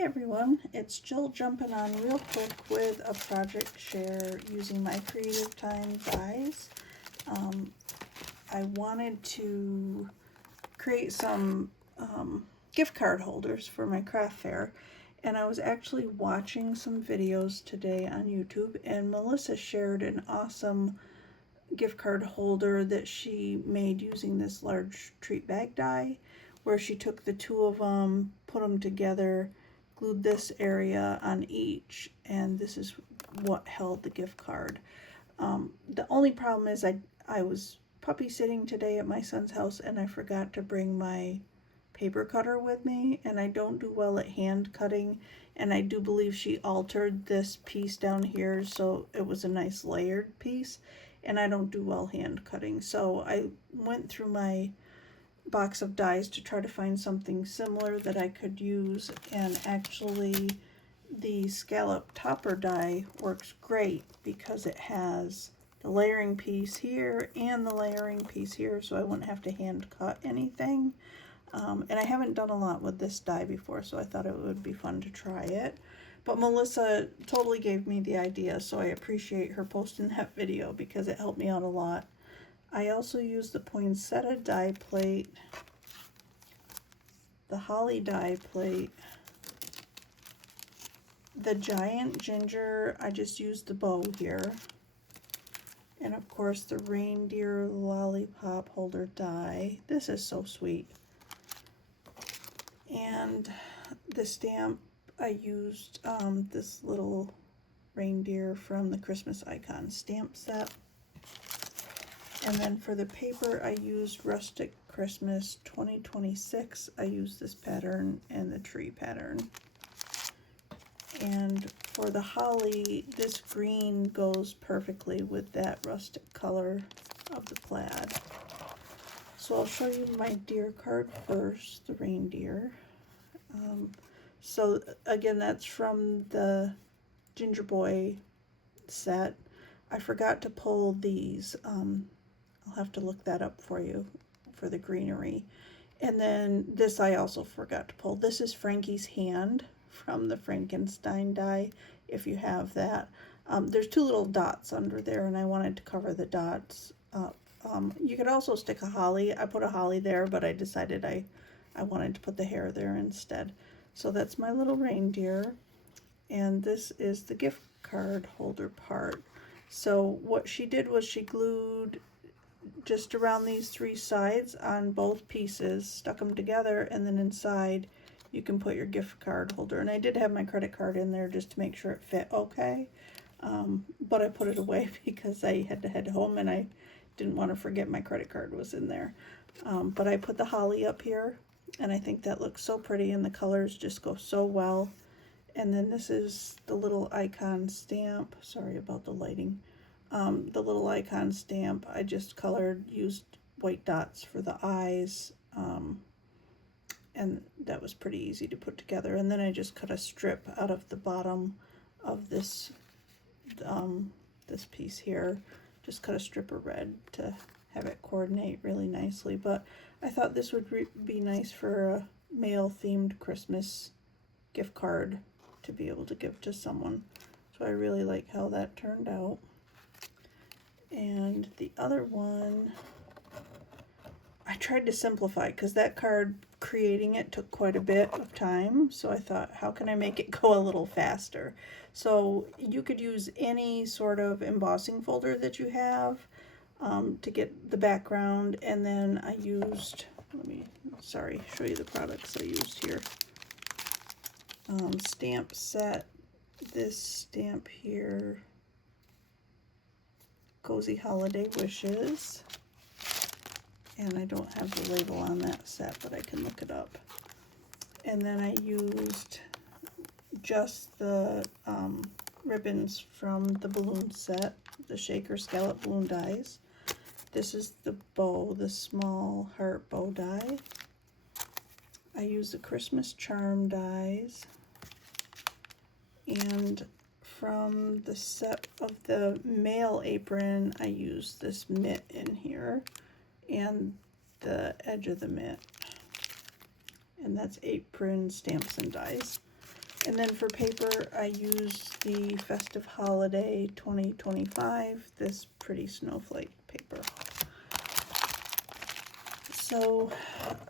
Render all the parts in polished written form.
Everyone, it's Jill jumping on real quick with a project share using my Creative Time dies. I wanted to create some gift card holders for my craft fair, and I was actually watching some videos today on YouTube, and Melissa shared an awesome gift card holder that she made using this large treat bag die, where she took the two of them, put them together, glued this area on each, and this is what held the gift card. The only problem is I was puppy sitting today at my son's house and I forgot to bring my paper cutter with me, and I don't do well at hand cutting, and I do believe she altered this piece down here so it was a nice layered piece, and I don't do well hand cutting. So I went through my box of dies to try to find something similar that I could use, and actually the scallop topper die works great because it has the layering piece here and the layering piece here, so I wouldn't have to hand cut anything. And I haven't done a lot with this die before, so I thought it would be fun to try it. But Melissa totally gave me the idea, so I appreciate her posting that video because it helped me out a lot. I also used the poinsettia die plate, the holly die plate, the giant ginger, I just used the bow here, and of course the reindeer lollipop holder die. This is so sweet. And the stamp, I used this little reindeer from the Christmas Icon stamp set. And then for the paper, I used Rustic Christmas 2026. I used this pattern and the tree pattern. And for the holly, this green goes perfectly with that rustic color of the plaid. So I'll show you my deer card first, the reindeer. So again, that's from the Ginger Boy set. I forgot to pull these. I'll have to look that up for you for the greenery. And then this I also forgot to pull. This is Frankie's hand from the Frankenstein die, if you have that. There's two little dots under there, and I wanted to cover the dots up. You could also stick a holly. I put a holly there, but I decided I wanted to put the hair there instead. So that's my little reindeer, and this is the gift card holder part. So what she did was she glued just around these three sides on both pieces, stuck them together, and then inside you can put your gift card holder. And I did have my credit card in there just to make sure it fit okay, but I put it away because I had to head home and I didn't want to forget my credit card was in there. But I put the holly up here, and I think that looks so pretty, and the colors just go so well. And then this is the little icon stamp. Sorry about the lighting. The little icon stamp, I just used white dots for the eyes, and that was pretty easy to put together. And then I just cut a strip out of the bottom of this this piece here. Just cut a strip of red to have it coordinate really nicely. But I thought this would be nice for a male themed Christmas gift card to be able to give to someone. So I really like how that turned out. And the other one, I tried to simplify because that card, creating it took quite a bit of time. So I thought, how can I make it go a little faster? So you could use any sort of embossing folder that you have to get the background. And then I used, show you the products I used here. Stamp set, this stamp here, Cozy Holiday Wishes, and I don't have the label on that set, but I can look it up. And then I used just the ribbons from the balloon set, the shaker scallop balloon dies. This is the bow, the small heart bow die. I use the Christmas charm dies, and from the set of the male apron, I use this mitt in here and the edge of the mitt, and that's apron stamps and dies. And then for paper, I used the Festive Holiday 2025, this pretty snowflake paper. So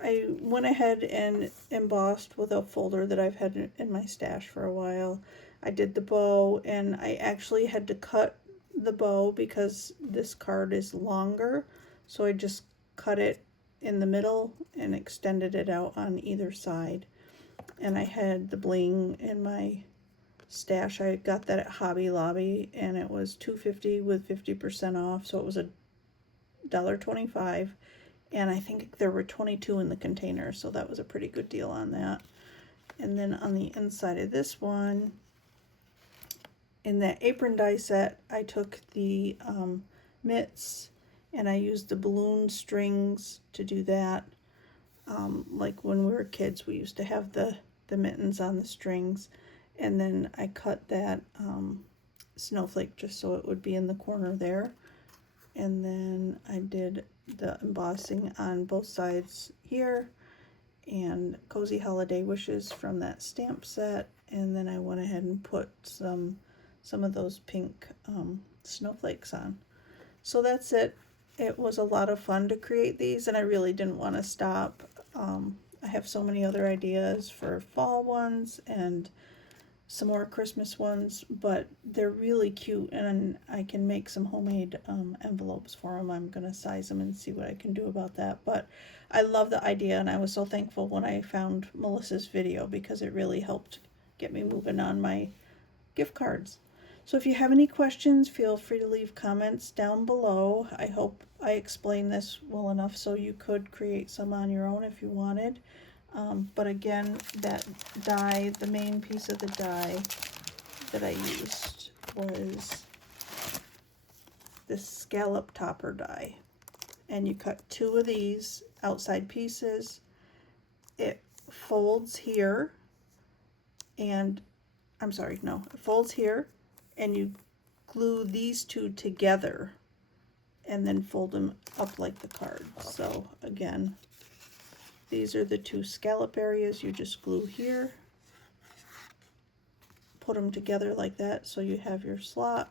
I went ahead and embossed with a folder that I've had in my stash for a while. I did the bow, and I actually had to cut the bow because this card is longer. So I just cut it in the middle and extended it out on either side. And I had the bling in my stash. I got that at Hobby Lobby, and it was $2.50 with 50% off, so it was $1.25. And I think there were 22 in the container, so that was a pretty good deal on that. And then on the inside of this one, in that apron die set, I took the mitts, and I used the balloon strings to do that. Like when we were kids, we used to have the mittens on the strings. And then I cut that snowflake just so it would be in the corner there. And then I did the embossing on both sides here, and Cozy Holiday Wishes from that stamp set. And then I went ahead and put some of those pink snowflakes on. So that's it. It was a lot of fun to create these, and I really didn't want to stop. I have so many other ideas for fall ones and some more Christmas ones, but they're really cute, and I can make some homemade envelopes for them. I'm going to size them and see what I can do about that. But I love the idea, and I was so thankful when I found Melissa's video because it really helped get me moving on my gift cards. So if you have any questions, feel free to leave comments down below. I hope I explained this well enough so you could create some on your own if you wanted. But again, that die, the main piece of the die that I used was this scallop topper die. And you cut 2 of these outside pieces. It folds here, and it folds here, and you glue these 2 together and then fold them up like the card. So again, these are the 2 scallop areas. You just glue here, put them together like that so you have your slot,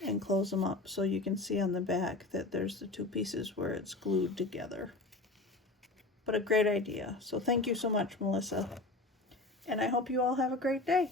and close them up so you can see on the back that there's the 2 pieces where it's glued together. But a great idea. So thank you so much, Melissa. And I hope you all have a great day.